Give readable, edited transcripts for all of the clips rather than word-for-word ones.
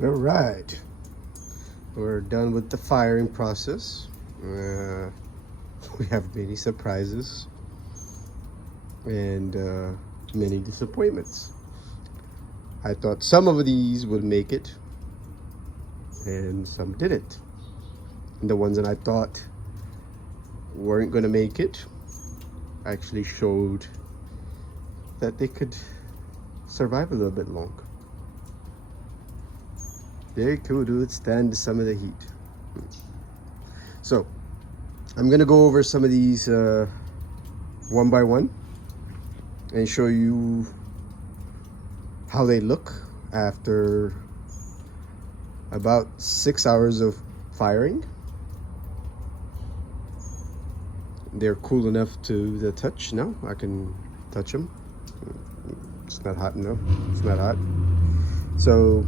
All right, we're done with the firing process. We have many surprises and many disappointments. I thought some of these would make it and some didn't. And the ones that I thought weren't going to make it actually showed that they could survive a little bit longer. They could withstand some of the heat. So I'm gonna go over some of these one by one and show you how they look after about 6 hours of firing. They're cool enough to the touch now. I can touch them. It's not hot enough. It's not hot. So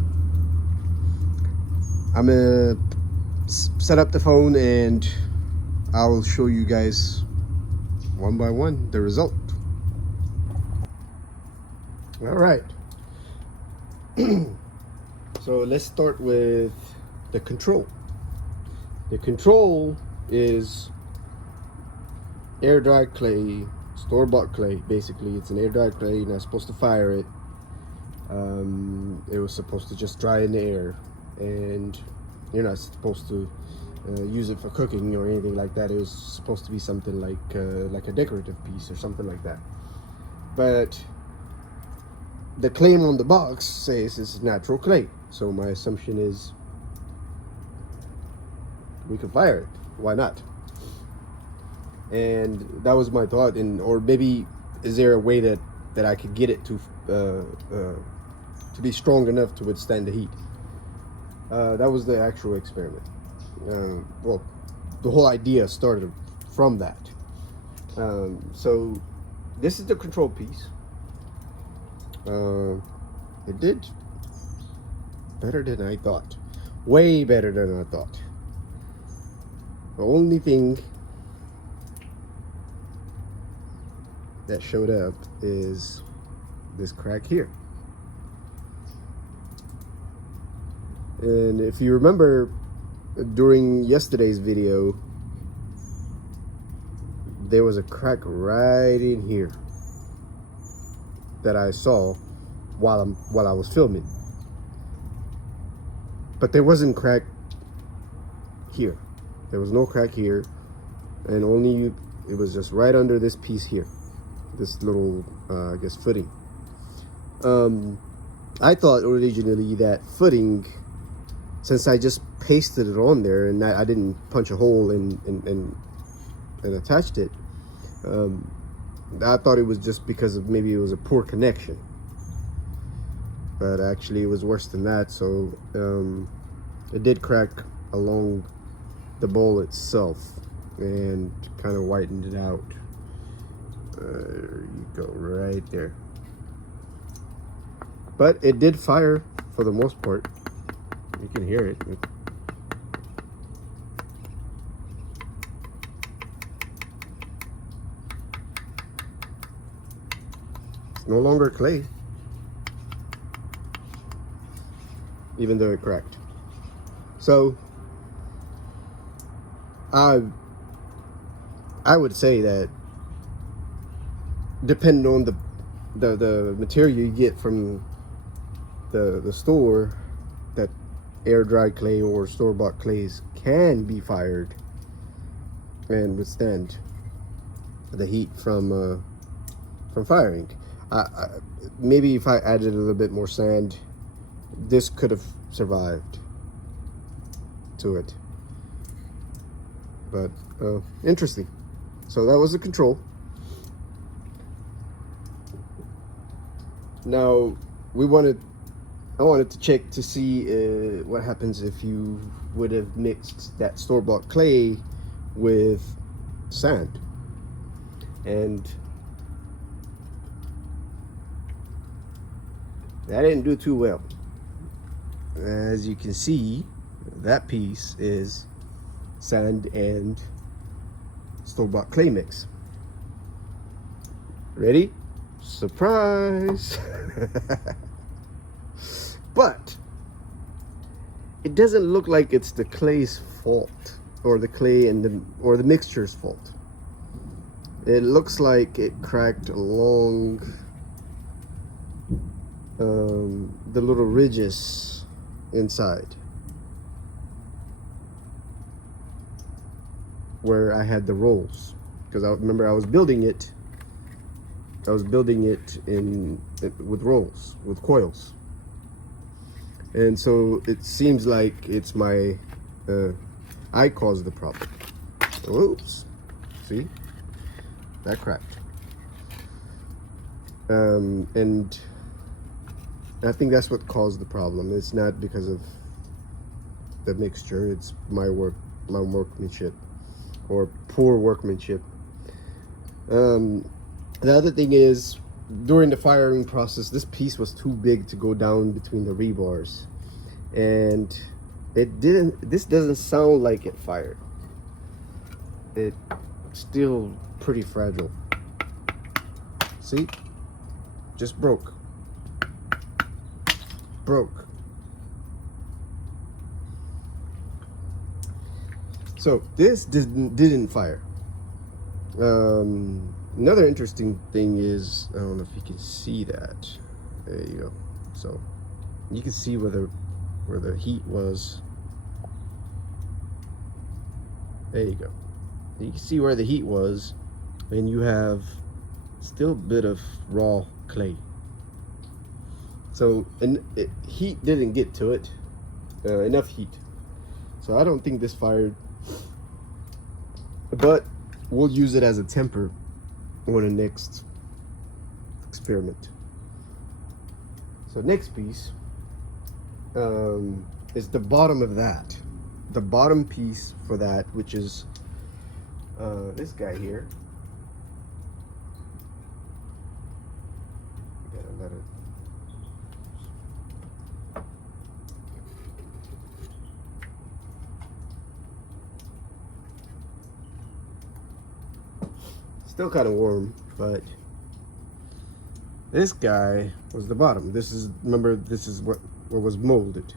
I'm gonna set up the phone and I'll show you guys one by one the result. All right. So let's start with the control. The control is air dried clay, store-bought clay. Basically, it's an air dried clay. You're not supposed to fire it. It was supposed to just dry in the air, and you're not supposed to use it for cooking or anything like that. It was supposed to be something like a decorative piece or something like that. But the claim on the box says it's natural clay, so my assumption is we can fire it. Why not? And that was my thought. And or maybe is there a way that I could get it to be strong enough to withstand the heat? That was the actual experiment. Well, the whole idea started from that. So this is the control piece. It did better than I thought. Way better than I thought. The only thing that showed up is this crack here. And if you remember during yesterday's video, there was a crack right in here that I saw while I was filming. But there wasn't crack here. There was no crack here, and it was just right under this piece here, this little I guess footing. I thought originally that footing, since I just pasted it on there and I didn't punch a hole and attached it, I thought it was just because of maybe it was a poor connection. But actually it was worse than that. So it did crack along the bowl itself and kind of whitened it out. There you go, right there. But it did fire for the most part. You can hear it. It's no longer clay, even though it cracked. So I would say that depending on the material you get from the store, that air dried clay or store-bought clays can be fired and withstand the heat from firing. Maybe if I added a little bit more sand, this could have survived to it. But interesting. So that was the control. Now I wanted to check to see what happens if you would have mixed that store-bought clay with sand. And that didn't do too well. As you can see, that piece is sand and store-bought clay mix. Ready? Surprise! But it doesn't look like it's the clay's fault, or the clay and the mixture's fault. It looks like it cracked along the little ridges inside where I had the rolls, because I remember I was building it with rolls, with coils. And so it seems like it's my I caused the problem. Oops, see, that cracked. And I think that's what caused the problem. It's not because of the mixture, it's my workmanship, or poor workmanship. The other thing is, during the firing process, this piece was too big to go down between the rebars, and this doesn't sound like it fired. It's still pretty fragile. See, just broke. So this didn't fire. Another interesting thing is, I don't know if you can see that. There you go. So you can see where the heat was. There you go. You can see where the heat was, and you have still a bit of raw clay. So, and heat didn't get to it, enough heat. So I don't think this fired, but we'll use it as a temper on the next experiment. So next piece is the bottom of that. The bottom piece for that, which is this guy here. Gotta let it. Still kind of warm, but this guy was the bottom. This is, remember, this is what was molded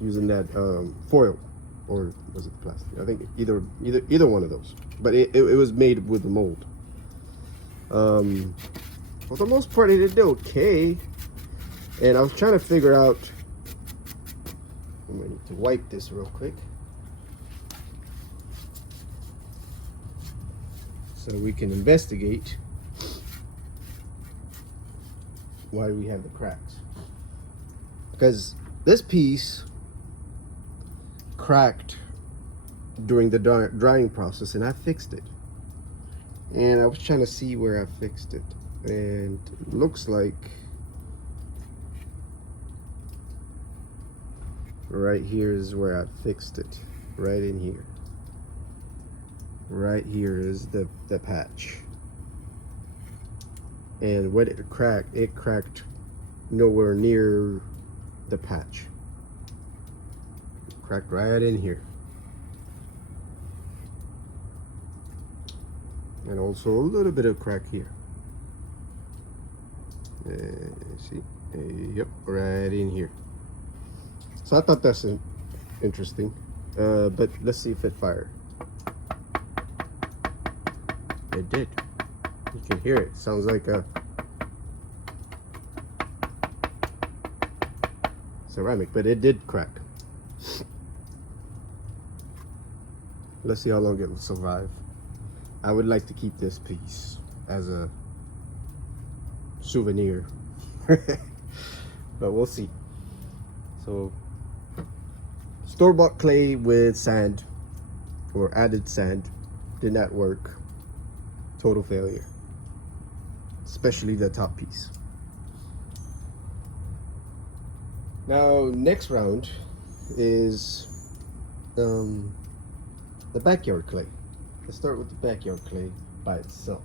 using that foil, or was it plastic? I think either one of those. But it was made with the mold. For the most part, it did okay. And I was trying to figure out. I'm gonna need to wipe this real quick, so we can investigate why we have the cracks. Because this piece cracked during the drying process, and I fixed it. And I was trying to see where I fixed it, and it looks like right here is where I fixed it. Right in here. Right here is the patch. And when it cracked nowhere near the patch. It cracked right in here. And also a little bit of crack here. See? Yep, right in here. So I thought that's interesting. But let's see if it fired. It did. You can hear it. Sounds like a ceramic, but it did crack. Let's see how long it will survive. I would like to keep this piece as a souvenir, but we'll see. So, store-bought clay with sand or added sand did not work. Total failure, especially the top piece. Now, next round is the backyard clay. Let's start with the backyard clay by itself.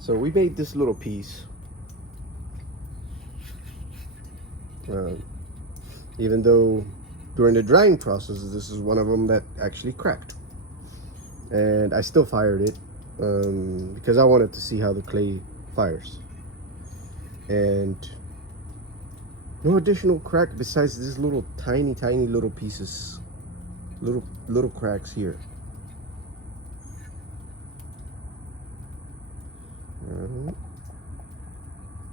So we made this little piece. Even though during the drying process, this is one of them that actually cracked. And I still fired it because I wanted to see how the clay fires. And No additional crack besides this little tiny little pieces, little cracks here.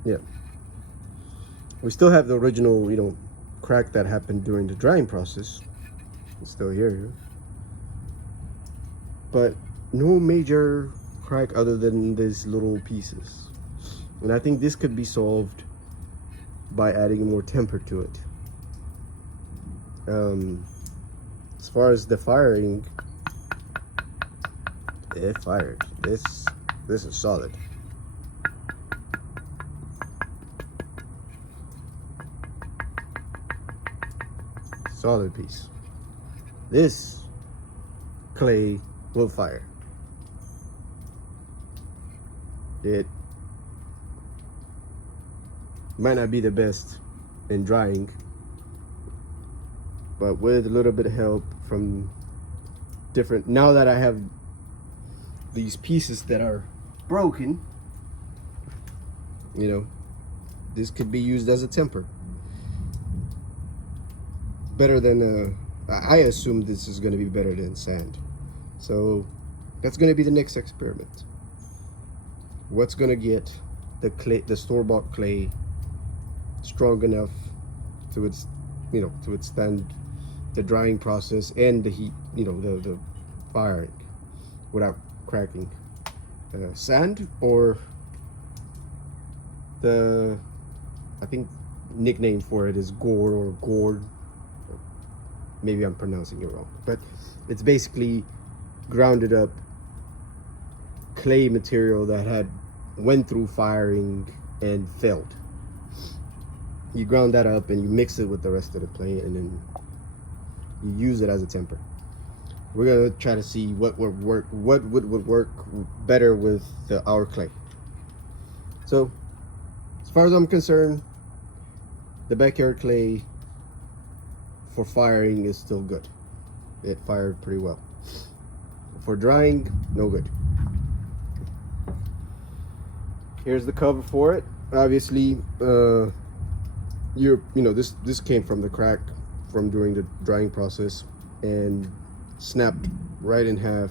Yeah, we still have the original, you know, crack that happened during the drying process. It's still here, but no major crack other than these little pieces. And I think this could be solved by adding more temper to it. As far as the firing, it fired. This is solid. Solid piece. This clay will fire. It might not be the best in drying, but with a little bit of help from different, now that I have these pieces that are broken, you know, this could be used as a temper. Better than I assume this is going to be better than sand. So that's going to be the next experiment. What's going to get the clay, the store-bought clay, strong enough to to withstand the drying process and the heat, you know, the firing without cracking. Sand, or the, I think nickname for it is gore or gourd. Maybe I'm pronouncing it wrong, but it's basically grounded up clay material that had went through firing and failed. You ground that up and you mix it with the rest of the clay, and then you use it as a temper. We're gonna try to see what would work better with our clay. So as far as I'm concerned, the backyard clay for firing is still good. It fired pretty well. For drying, no good. Here's the cover for it. Obviously, this came from the crack from during the drying process and snapped right in half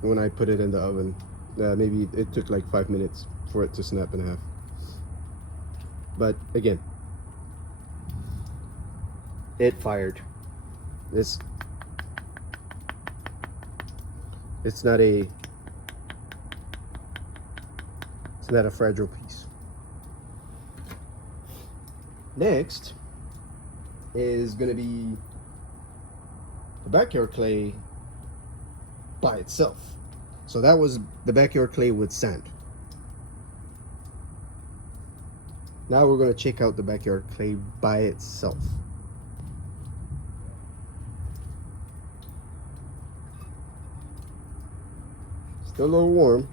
when I put it in the oven. Maybe it took like 5 minutes for it to snap in half. But again, it fired. It's not a fragile piece. Next is going to be the backyard clay by itself. So that was the backyard clay with sand. Now we're going to check out the backyard clay by itself. Still a little warm,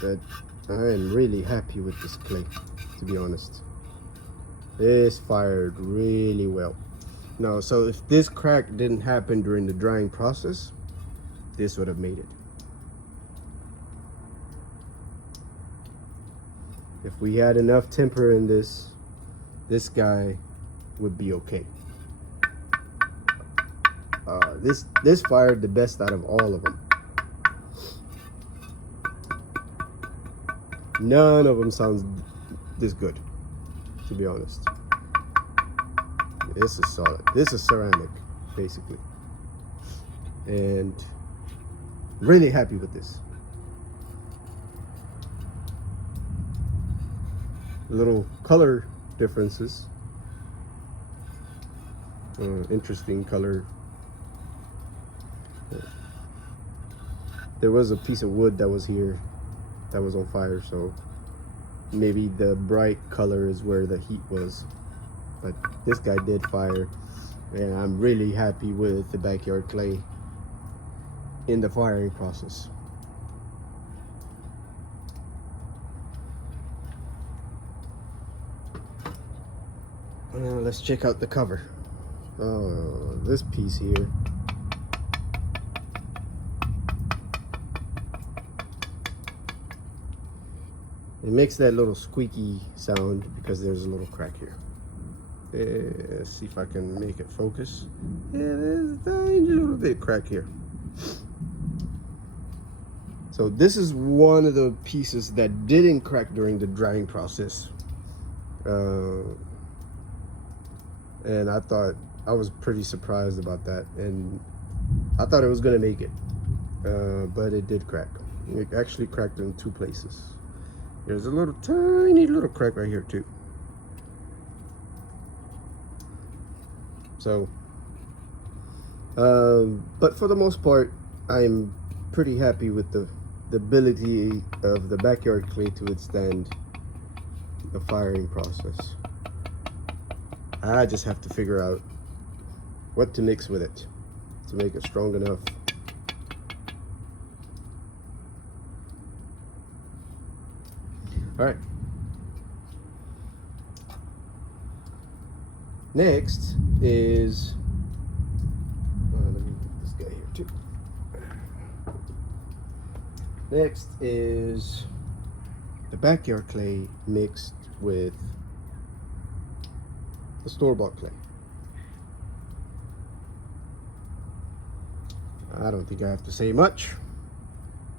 but I am really happy with this clay, to be honest. This fired really well. No, so if this crack didn't happen during the drying process, this would have made it. If we had enough temper in this guy would be okay. This fired the best out of all of them. None of them sounds this good, to be honest. This is solid. This is ceramic, basically. And really happy with this. Little color differences. Interesting color. There was a piece of wood that was here that was on fire, so maybe the bright color is where the heat was. But this guy did fire, and I'm really happy with the backyard clay in the firing process. Let's check out the cover. Oh, this piece here. It makes that little squeaky sound because there's a little crack here. Let's see if I can make it focus. Yeah, there's a tiny little bit of crack here. So this is one of the pieces that didn't crack during the drying process. And I was pretty surprised about that, and I thought it was gonna make it, but it did crack. It actually cracked in 2 places. There's a little tiny little crack right here too. So, but for the most part, I'm pretty happy with the ability of the backyard clay to withstand the firing process. I just have to figure out what to mix with it to make it strong enough. All right. Next is, let me put this guy here too. Next is the backyard clay mixed with the store-bought clay. I don't think I have to say much.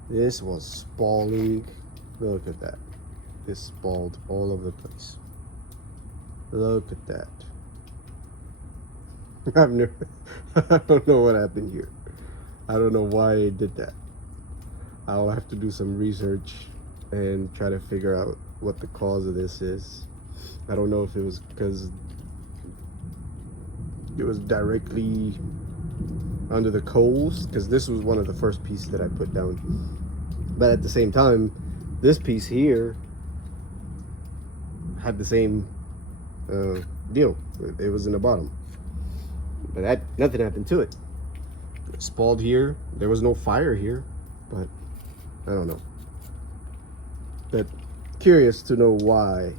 This was spalling. Look at that. This spalled all over the place. Look at that. I don't know what happened here. I don't know why it did that. I'll have to do some research and try to figure out what the cause of this is. I don't know if it was because it was directly under the coals, because this was one of the first pieces that I put down. But at the same time, this piece here had the same deal. It was in the bottom, but nothing happened to it. It spalled here. There was no fire here, but I don't know. But curious to know why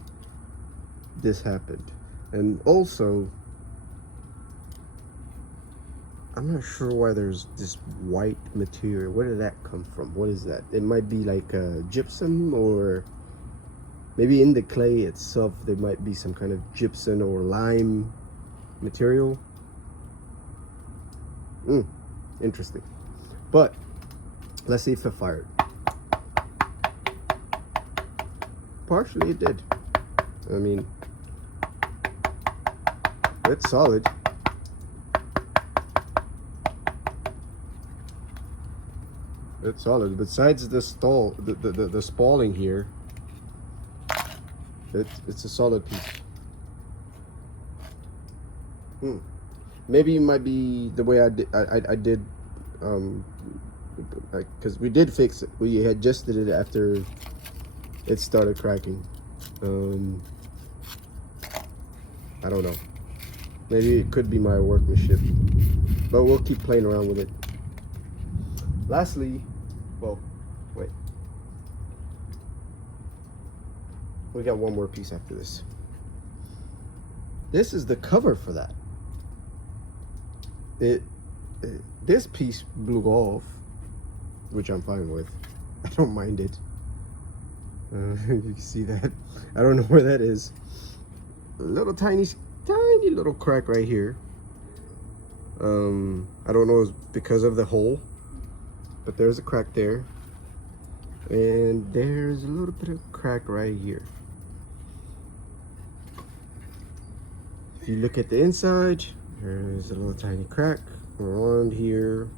this happened. And also, I'm not sure why there's this white material. Where did that come from? What is that? It might be like gypsum, or maybe in the clay itself there might be some kind of gypsum or lime material. Interesting. But let's see if it fired. Partially it did. I mean, it's solid. It's solid. Besides the the spalling here, it's a solid piece. Maybe it might be the way I did because we did fix it. We adjusted it after it started cracking. I don't know. Maybe it could be my workmanship, but we'll keep playing around with it. Lastly, well, wait. We got one more piece after this. This is the cover for that. This piece blew off, which I'm fine with. I don't mind it. You can see that. I don't know where that is. A little tiny little crack right here. I don't know if it's because of the hole, but there's a crack there, and there's a little bit of crack right here. If you look at the inside, there's a little tiny crack along here,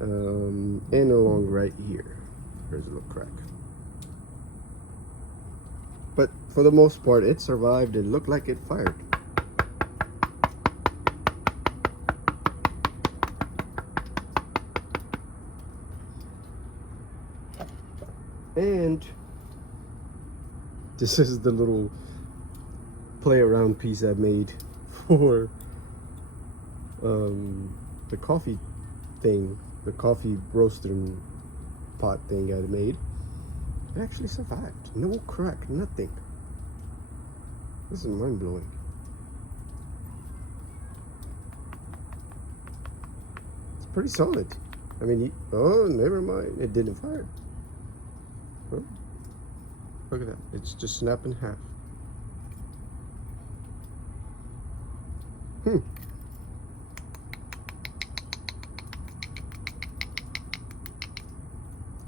and along right here. There's a little crack. But for the most part, it survived and looked like it fired. And this is the little play around piece I made for the coffee thing, the coffee roasting pot thing I made. It actually survived. No crack, nothing. This is mind-blowing. It's pretty solid. I mean, oh, never mind. It didn't fire. Look at that. It's just snapped in half.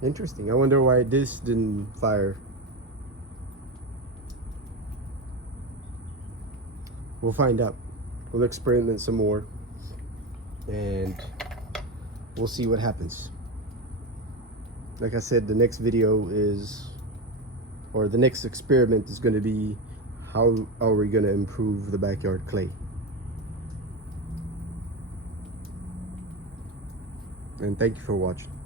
Interesting. I wonder why this didn't fire. We'll find out. We'll experiment some more and we'll see what happens. Like I said, the next video is, or the next experiment is going to be, how are we going to improve the backyard clay? And thank you for watching.